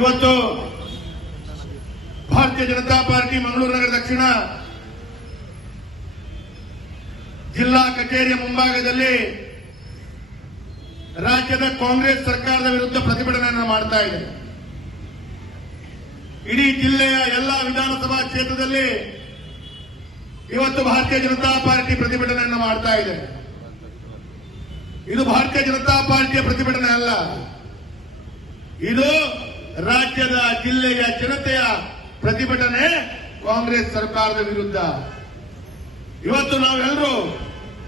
ಇವತ್ತು ಭಾರತೀಯ ಜನತಾ ಪಾರ್ಟಿ ಮಂಗಳೂರು ನಗರ ದಕ್ಷಿಣ ಜಿಲ್ಲಾ ಕಚೇರಿಯ ಮುಂಭಾಗದಲ್ಲಿ ರಾಜ್ಯದ ಕಾಂಗ್ರೆಸ್ ಸರ್ಕಾರದ ವಿರುದ್ಧ ಪ್ರತಿಭಟನೆಯನ್ನು ಮಾಡ್ತಾ ಇದೆ. ಇಡೀ ಜಿಲ್ಲೆಯ ಎಲ್ಲಾ ವಿಧಾನಸಭಾ ಕ್ಷೇತ್ರದಲ್ಲಿ ಇವತ್ತು ಭಾರತೀಯ ಜನತಾ ಪಾರ್ಟಿ ಪ್ರತಿಭಟನೆಯನ್ನು ಮಾಡ್ತಾ ಇದೆ. ಇದು ಭಾರತೀಯ ಜನತಾ ಪಾರ್ಟಿಯ ಪ್ರತಿಭಟನೆ ಅಲ್ಲ. ಇದು ರಾಜ್ಯದ ಜಿಲ್ಲೆಯ ಜನತೆಯ ಪ್ರತಿಭಟನೆ ಕಾಂಗ್ರೆಸ್ ಸರ್ಕಾರದ ವಿರುದ್ಧ. ಇವತ್ತು ನಾವೆಲ್ಲರೂ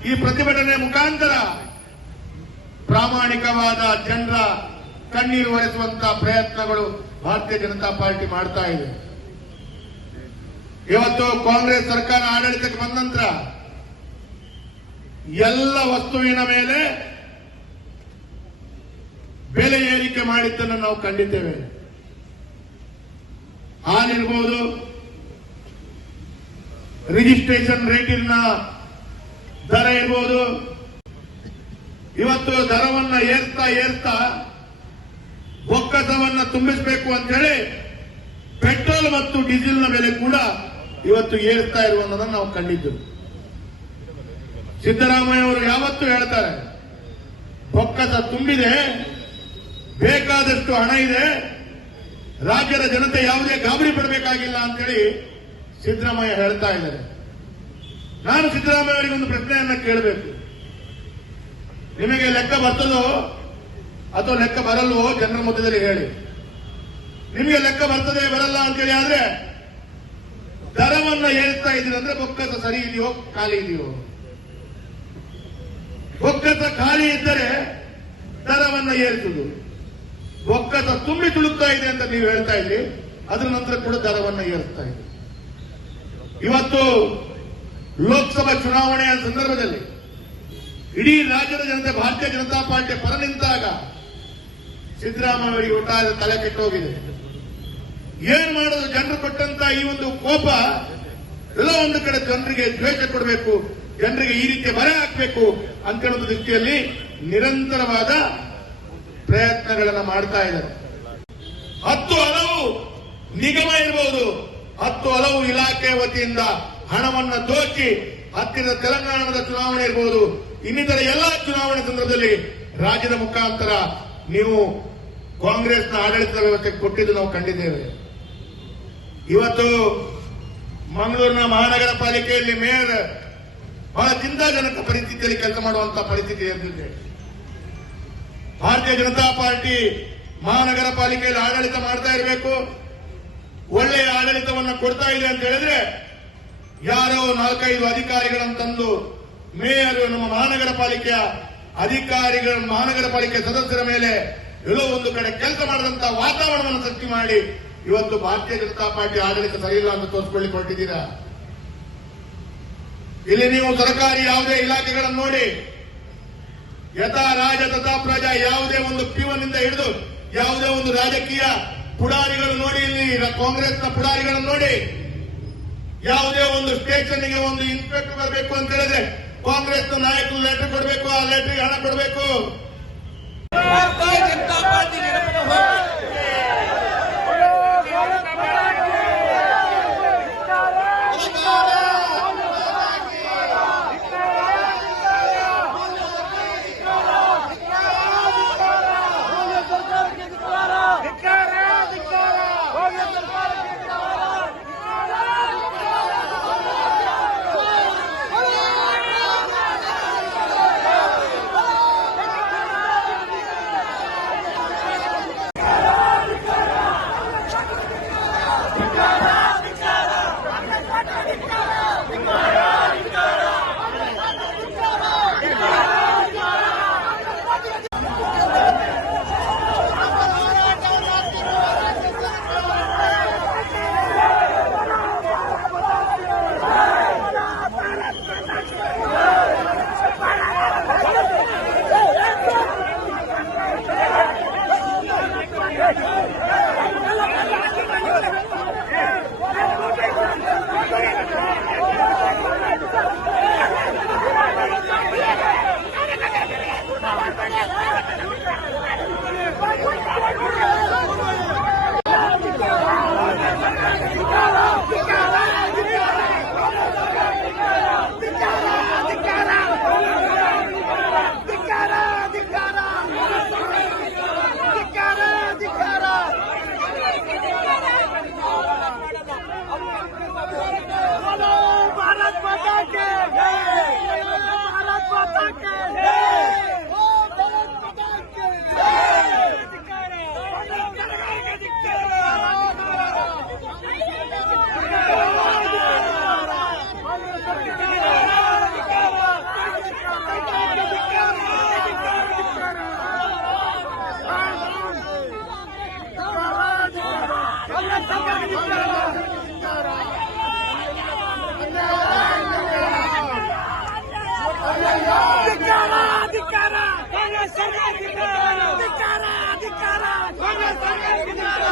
ಈ ಪ್ರತಿಭಟನೆ ಮುಖಾಂತರ ಪ್ರಾಮಾಣಿಕವಾದ ಜನರ ಕಣ್ಣೀರು ಒರೆಸುವಂತಹ ಪ್ರಯತ್ನಗಳು ಭಾರತೀಯ ಜನತಾ ಪಾರ್ಟಿ ಮಾಡ್ತಾ ಇದೆ. ಇವತ್ತು ಕಾಂಗ್ರೆಸ್ ಸರ್ಕಾರ ಆಡಳಿತಕ್ಕೆ ಬಂದ ನಂತರ ಎಲ್ಲ ವಸ್ತುವಿನ ಮೇಲೆ ಏರಿಕೆ ಮಾಡಿದ್ದನ್ನು ನಾವು ಕಂಡಿದ್ದೇವೆ ಹಾಲಿರ್ಬೋದು ರಿಜಿಸ್ಟ್ರೇಷನ್ ರೇಟಿನ ದರ ಇರ್ಬೋದು. ಇವತ್ತು ದರವನ್ನ ಏರ್ತಾ ಏರ್ತಾ ಒಕ್ಕಸವನ್ನ ತುಂಬಿಸಬೇಕು ಅಂತೇಳಿ ಪೆಟ್ರೋಲ್ ಮತ್ತು ಡೀಸೆಲ್ನ ಬೆಲೆ ಕೂಡ ಇವತ್ತು ಏರ್ತಾ ಇರುವುದನ್ನು ನಾವು ಕಂಡಿದ್ದು ಸಿದ್ದರಾಮಯ್ಯ ಅವರು ಯಾವತ್ತೂ ಹೇಳ್ತಾರೆ ಬೊಕ್ಕಸ ತುಂಬಿದೆ ಬೇಕಾದಷ್ಟು ಹಣ ಇದೆ. ರಾಜ್ಯದ ಜನತೆ ಯಾವುದೇ ಗಾಬರಿ ಪಡಬೇಕಾಗಿಲ್ಲ ಅಂತೇಳಿ ಸಿದ್ದರಾಮಯ್ಯ ಹೇಳ್ತಾ ಇದ್ದಾರೆ. ನಾನು ಸಿದ್ದರಾಮಯ್ಯ ಅವರಿಗೆ ಒಂದು ಪ್ರಶ್ನೆಯನ್ನ ಕೇಳಬೇಕು. ನಿಮಗೆ ಲೆಕ್ಕ ಬರ್ತದೋ ಅಥವಾ ಲೆಕ್ಕ ಬರಲ್ವೋ ಜನರ ಮಧ್ಯದಲ್ಲಿ ಹೇಳಿ. ನಿಮಗೆ ಲೆಕ್ಕ ಬರ್ತದೆ ಬರಲ್ಲ ಅಂತೇಳಿ ಆದ್ರೆ ದರವನ್ನ ಹೇಳ್ತಾ ಇದ್ದೀರಿ ಅಂದ್ರೆ ಬೊಕ್ಕಸ ಸರಿ ಇದೆಯೋ ಖಾಲಿ ಇದೆಯೋ? ಬೊಕ್ಕಸ ಖಾಲಿ ಇದ್ದರೆ ದರವನ್ನ ಏರಿಸುದು ಬೊಕ್ಕಸ ತುಂಬಿ ತುಳುಕ್ತಾ ಇದೆ ಅಂತ ನೀವು ಹೇಳ್ತಾ ಇದ್ರಿ ಅದರ ನಂತರ ಕೂಡ ದರವನ್ನು ಏರಿಸ್ತಾ ಇದೆ. ಇವತ್ತು ಲೋಕಸಭಾ ಚುನಾವಣೆಯ ಸಂದರ್ಭದಲ್ಲಿ ಇಡೀ ರಾಜ್ಯದ ಜನತೆ, ಭಾರತೀಯ ಜನತಾ ಪಾರ್ಟಿ ಪರ ನಿಂತಾಗ ಸಿದ್ದರಾಮಯ್ಯ ಅವರಿಗೆ ಒಟ್ಟಾರೆ ತಲೆ ಕೆಟ್ಟೋಗಿದೆ ಏನ್ ಮಾಡೋದು? ಜನರು ಕೊಟ್ಟಂತ ಈ ಒಂದು ಕೋಪ ಎಲ್ಲ ಒಂದು ಕಡೆ ಜನರಿಗೆ ದ್ವೇಷ ಕೊಡಬೇಕು, ಜನರಿಗೆ ಈ ರೀತಿ ಬರೆ ಹಾಕಬೇಕು ಅಂತ ದೃಷ್ಟಿಯಲ್ಲಿ ನಿರಂತರವಾದ ಪ್ರಯತ್ನಗಳನ್ನು ಮಾಡ್ತಾ ಇದ್ದಾರೆ. ಹತ್ತು ಹಲವು ನಿಗಮ ಇರಬಹುದು ಹತ್ತು ಹಲವು ಇಲಾಖೆ ವತಿಯಿಂದ ಹಣವನ್ನು ದೋಚಿ ಹತ್ತಿರದ ತೆಲಂಗಾಣದ ಚುನಾವಣೆ ಇರಬಹುದು ಇನ್ನಿತರ ಎಲ್ಲ ಚುನಾವಣೆ ಸಂದರ್ಭದಲ್ಲಿ ರಾಜ್ಯದ ಮುಖಾಂತರ ನೀವು ಕಾಂಗ್ರೆಸ್ನ ಆಡಳಿತ ವ್ಯವಸ್ಥೆ ಕೊಟ್ಟಿದ್ದು ನಾವು ಕಂಡಿದ್ದೇವೆ. ಇವತ್ತು ಮಂಗಳೂರಿನ ಮಹಾನಗರ ಪಾಲಿಕೆಯಲ್ಲಿ ಮೇಯರ್ ಬಹಳ ಚಿಂತಾಜನಕ ಪರಿಸ್ಥಿತಿಯಲ್ಲಿ ಕೆಲಸ ಮಾಡುವಂತಹ ಪರಿಸ್ಥಿತಿ ಎದುರಿದೆ ಭಾರತೀಯ ಜನತಾ ಪಾರ್ಟಿ ಮಹಾನಗರ ಪಾಲಿಕೆಯಲ್ಲಿ ಆಡಳಿತ ಮಾಡ್ತಾ ಇರಬೇಕು. ಒಳ್ಳೆಯ ಆಡಳಿತವನ್ನು ಕೊಡ್ತಾ ಇದೆ ಅಂತ ಹೇಳಿದ್ರೆ ಯಾರೋ ನಾಲ್ಕೈದು ಅಧಿಕಾರಿಗಳನ್ನು ತಂದು ಮೇಯರ್ ನಮ್ಮ ಮಹಾನಗರ ಪಾಲಿಕೆಯ ಅಧಿಕಾರಿಗಳ ಮಹಾನಗರ ಪಾಲಿಕೆ ಸದಸ್ಯರ ಮೇಲೆ ಎಲ್ಲೋ ಒಂದು ಕಡೆ ಕೆಲಸ ಮಾಡಿದಂತಹ ವಾತಾವರಣವನ್ನು ಸೃಷ್ಟಿ ಮಾಡಿ ಇವತ್ತು ಭಾರತೀಯ ಜನತಾ ಪಾರ್ಟಿ ಆಡಳಿತ ಸರಿಯಿಲ್ಲ ಅಂತ ತೋರಿಸ್ಕೊಳ್ಳಿಕ್ಕೆ ಹೊರಟಿದ್ದೀರಾ? ಇಲ್ಲಿ ನೀವು ಸರ್ಕಾರಿ ಯಾವುದೇ ಇಲಾಖೆಗಳನ್ನು ನೋಡಿ ಯಥಾ ರಾಜ ತಥಾ ಪ್ರಜಾ ಯಾವುದೇ ಒಂದು ಪಿವನಿಂದ ಹಿಡಿದು ಯಾವುದೇ ಒಂದು ರಾಜಕೀಯ ಪುಡಾರಿಗಳು ನೋಡಿ, ಇಲ್ಲಿ ಕಾಂಗ್ರೆಸ್ನ ಪುಡಾರಿಗಳನ್ನು ನೋಡಿ, ಯಾವುದೇ ಒಂದು ಸ್ಟೇಷನ್ಗೆ ಒಂದು ಇನ್ಸ್ಪೆಕ್ಟರ್ ಬರಬೇಕು ಅಂತ ಹೇಳಿದ್ರೆ ಕಾಂಗ್ರೆಸ್ನ ನಾಯಕರು ಲೆಟರ್ ಕೊಡಬೇಕು, ಆ ಲೆಟರ್ಗೆ ಹಣ ಕೊಡಬೇಕು. ಸರ್ಕಾರ ಅಧಿಕಾರ ಅಧಿಕಾರ ಕಾಂಗ್ರೆಸ್ ಸರ್ಕಾರ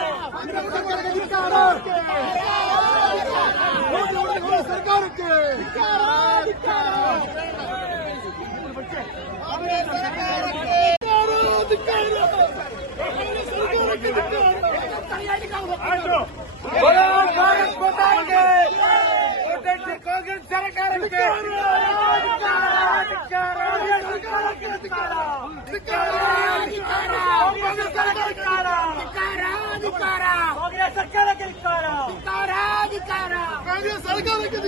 ಕಾಂಗ್ರೆಸ್ ಸರ್ಕಾರಕ್ಕೆ ಕಾಂಗ್ರೆಸ್ ಸರ್ಕಾರಕ್ಕೆ ಕಾಂಗ್ರೆಸ್ ಸರ್ಕಾರಕ್ಕೆ